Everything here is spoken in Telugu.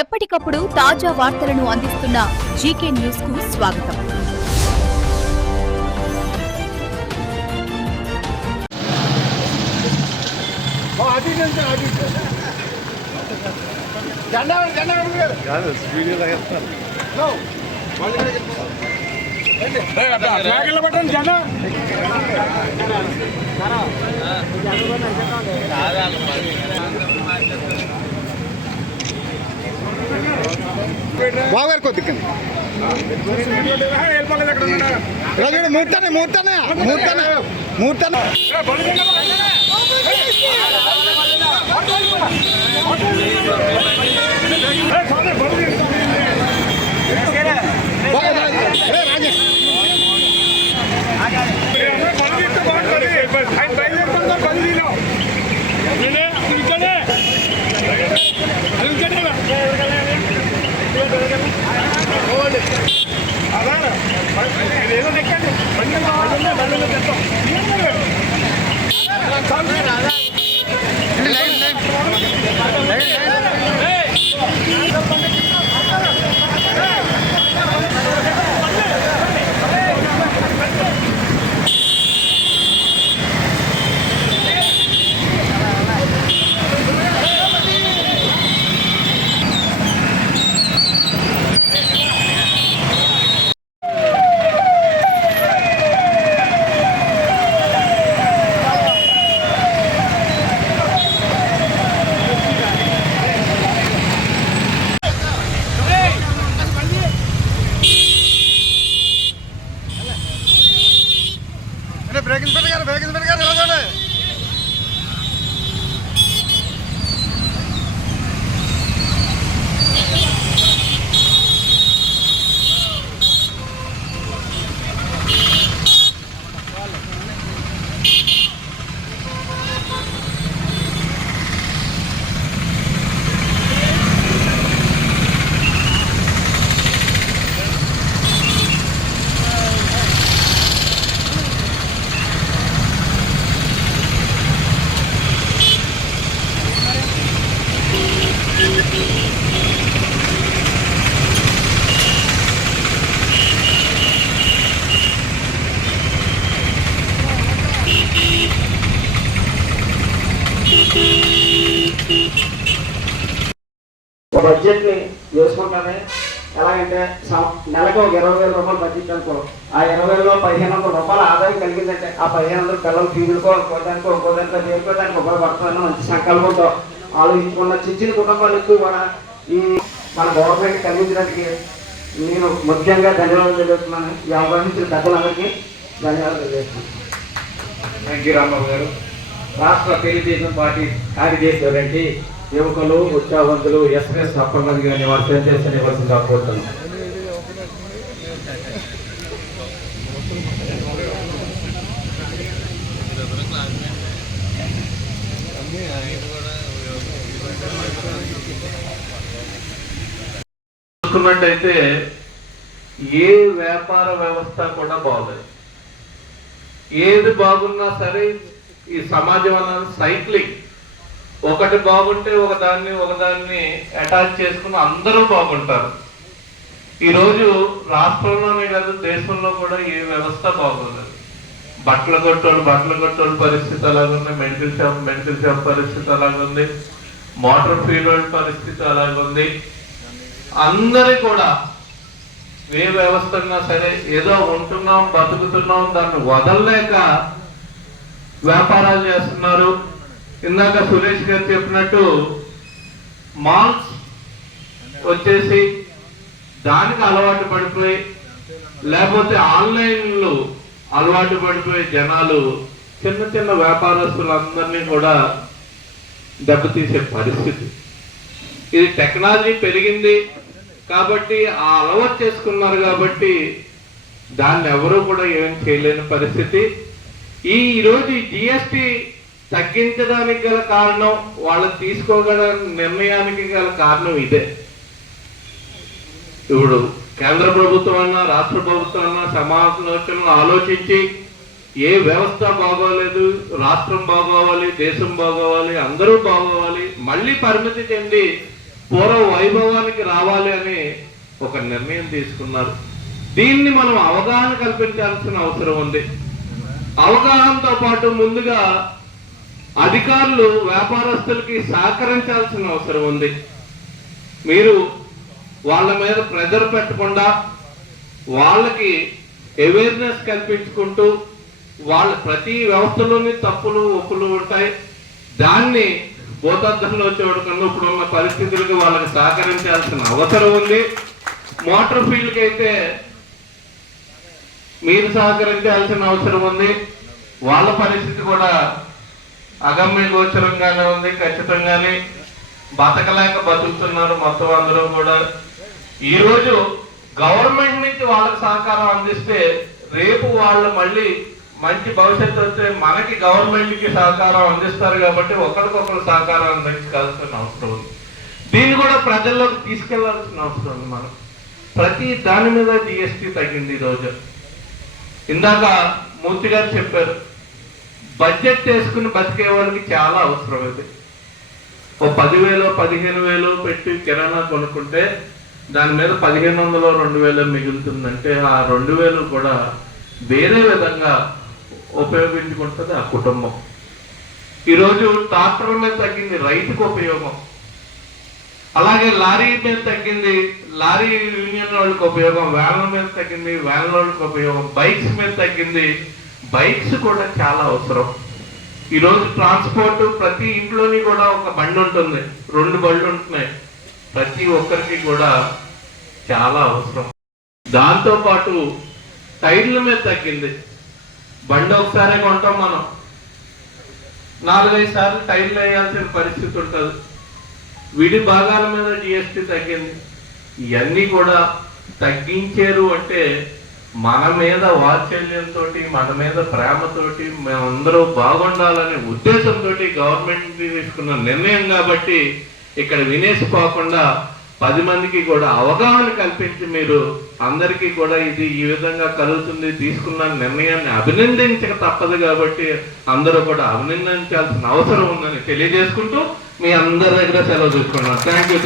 ఎప్పటికప్పుడు తాజా వార్తలను అందిస్తున్న జీకే న్యూస్ కు స్వాగతం. బాగారు కొద్దికండి మూర్తనే మూర్తనే మూర్తనే మూర్తనే బడ్జెట్ ని చేసుకుంటానే ఎలాగంటే నెలకు ఒక 20,000 రూపాయలు బడ్జెట్ అనుకో, ఆ 20,000లో 1,500 రూపాయల ఆదాయం కలిగిందంటే ఆ 1,500 పిల్లలు ఫీజులకో ఇంకోదానికో దేనికోదానికి ఉపయోగపడుతుందని మంచి సంకల్పంతో ఆలోచించుకున్న చిన్న కుటుంబాలు ఎక్కువ కూడా ఈ మన గవర్నమెంట్ కలిగించడానికి నేను ముఖ్యంగా ధన్యవాదాలు తెలియజేస్తున్నాను. ఈ అవకాశం ఇచ్చిన పెద్దలందరికీ ధన్యవాదాలు తెలియజేస్తున్నాను. థ్యాంక్ యూ రాంబాబు గారు. రాష్ట్ర తెలుగుదేశం పార్టీ కార్యదర్శి యువకులు ఉత్సాహవంతులు ఎస్ఎస్ అప్పన్నది గారిని వారు ప్రెజెంటేషన్ ఇవ్వాల్సిందిగా కోరుతున్నాం. చూసుకున్నట్టయితే ఏ వ్యాపార వ్యవస్థ కూడా బాగోలేదు. ఏది బాగున్నా సరే ఈ సమాజం అన్నది సైక్లింగ్. ఒకటి బాగుంటే ఒకదాన్ని అటాచ్ చేసుకుని అందరూ బాగుంటారు. ఈరోజు రాష్ట్రంలోనే కాదు దేశంలో కూడా ఏ వ్యవస్థ బాగోలేదు. బట్టల కొట్టోళ్ళు పరిస్థితి అలాగుంది, మెడికల్ షాప్ పరిస్థితి అలాగుంది, మోటార్ ఫీల్డ్ పరిస్థితి అలాగుంది. అందరి కూడా ఏ వ్యవస్థ ఉన్నా సరే ఏదో ఉంటున్నాం, బతుకుతున్నాం, దాన్ని వదలలేక వ్యాపారాలు చేస్తున్నారు. ఇందాక సురేష్ గారు చెప్పినట్టు మాల్స్ వచ్చేసి దానికి అలవాటు పడిపోయి, లేకపోతే ఆన్లైన్లో అలవాటు పడిపోయి జనాలు చిన్న వ్యాపారస్తులందరినీ కూడా దెబ్బతీసే పరిస్థితి. ఇది టెక్నాలజీ పెరిగింది కాబట్టి ఆ అలవాటు చేసుకున్నారు కాబట్టి దాన్ని ఎవరు కూడా ఏం చేయలేని పరిస్థితి. ఈరోజు జిఎస్టి తగ్గించడానికి గల కారణం, వాళ్ళు తీసుకోగల నిర్ణయానికి గల కారణం ఇదే. ఇప్పుడు కేంద్ర ప్రభుత్వం అన్నా రాష్ట్ర ప్రభుత్వం అన్నా సమాలోచనలు ఆలోచించి ఏ వ్యవస్థ బాగోలేదు, రాష్ట్రం బాగోవాలి, దేశం బాగోవాలి, అందరూ బాగోవాలి, మళ్ళీ పరిమితి చెంది పూర్వ వైభవానికి రావాలి అని ఒక నిర్ణయం తీసుకున్నారు. దీన్ని మనం అవగాహన కల్పించాల్సిన అవసరం ఉంది. అవగాహనతో పాటు ముందుగా అధికారులు వ్యాపారస్తులకి సహకరించాల్సిన అవసరం ఉంది. మీరు వాళ్ళ మీద ప్రెజర్ పెట్టకుండా వాళ్ళకి అవేర్నెస్ కల్పించుకుంటూ వాళ్ళ ప్రతి వ్యవస్థలోని తప్పులు ఒప్పులు ఉంటాయి, దాన్ని భూతద్దంలో చూడకుండా ఇప్పుడున్న పరిస్థితులకు వాళ్ళకి సహకరించాల్సిన అవసరం ఉంది. మోటార్ ఫీల్డ్కి అయితే మీరు సహకరించాల్సిన అవసరం ఉంది. వాళ్ళ పరిస్థితి కూడా అగమ్య గోచరంగానే ఉంది. ఖచ్చితంగానే బతకలేక బతుకుతున్నారు మొత్తం అందరూ కూడా. ఈరోజు గవర్నమెంట్ నుంచి వాళ్ళకి సహకారం అందిస్తే రేపు వాళ్ళు మళ్ళీ మంచి భవిష్యత్తు వస్తే మనకి గవర్నమెంట్కి సహకారం అందిస్తారు కాబట్టి ఒకరికొకరు సహకారం అందించాల్సిన అవసరం ఉంది. దీన్ని కూడా ప్రజల్లోకి తీసుకెళ్లాల్సిన అవసరం ఉంది. మనం ప్రతి దాని మీద జిఎస్టీ తగ్గింది ఈరోజు. ఇందాక మూర్తి గారు చెప్పారు, బడ్జెట్ వేసుకుని బతికే వాళ్ళకి చాలా అవసరం ఇది. ఓ 10,000 15,000 పెట్టి కిరాణా కొనుక్కుంటే దాని మీద 1,500 2,000 మిగులుతుందంటే ఆ 2,000 కూడా వేరే విధంగా ఉపయోగించుకుంటుంది ఆ కుటుంబం. ఈరోజు ట్రాక్టర్ల మీద తగ్గింది, రైతుకు ఉపయోగం. అలాగే లారీ మీద తగ్గింది, లారీ యూనియన్ వాళ్ళకి ఉపయోగం. వ్యాన్ల మీద తగ్గింది, వ్యాన్ల వాళ్ళకి ఉపయోగం. బైక్స్ మీద తగ్గింది, బైక్స్ కూడా చాలా అవసరం. ఈరోజు ట్రాన్స్పోర్ట్ ప్రతి ఇంట్లోని కూడా ఒక బండి ఉంటుంది, 2 బళ్ళు ఉంటున్నాయి. ప్రతి ఒక్కరికి కూడా చాలా అవసరం. దాంతో పాటు టైర్ల మీద తగ్గింది. బండి ఒకసారి కొంటాం మనం, 4-5 సార్లు టైర్లు వేయాల్సిన పరిస్థితి ఉంటుంది. విడి భాగాల మీద జిఎస్టీ తగ్గింది. ఇవన్నీ కూడా తగ్గించారు అంటే మన మీద వాత్సల్యంతో, మన మీద ప్రేమతోటి, మేమందరూ బాగుండాలనే ఉద్దేశంతో గవర్నమెంట్ తీసుకున్న నిర్ణయం కాబట్టి ఇక్కడ వినేసిపోకుండా 10 మందికి కూడా అవగాహన కల్పించి మీరు అందరికీ కూడా ఇది ఈ విధంగా కలుగుతుంది, తీసుకున్న నిర్ణయాన్ని అభినందించక తప్పదు కాబట్టి అందరూ కూడా అభినందించాల్సిన అవసరం ఉందని తెలియజేసుకుంటూ మీ అందరి దగ్గర సెలవు తీసుకున్నాను. Thank you.